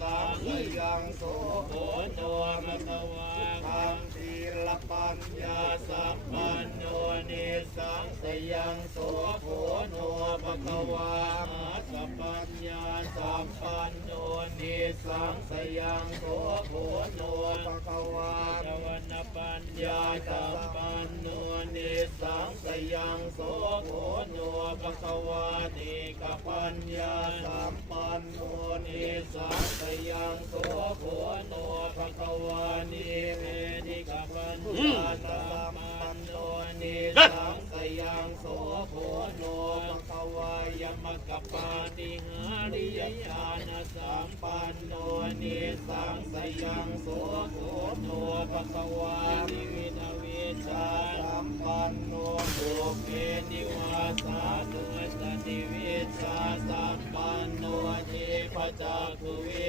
สังสยังโสโหโนมะคะวะคังศีลปัญญาสัพพันโนนิสังสยังโสโหโนมะคะวะสัพพัญญาสัพพันโนนิสังสยังโสโหโนมะคะวะจวันปัญญาสัพพันโนนิสังสยังโสโหโนมะคะวะติกปัญญาสัพพันโนนิสังสยังโสโหโนภะคะวานิเวทิกปัญญาสัมปันโนนิสังสยังโสโหโนภะคะวายมกขปาติหาริยญาณสัมปันโนนิสังสยังโสโหโนภะคะวานิวิทวิชาสัมปันโนสุเกนิวาสานุสติวิชาสัมปันโนทิปจักขุวิ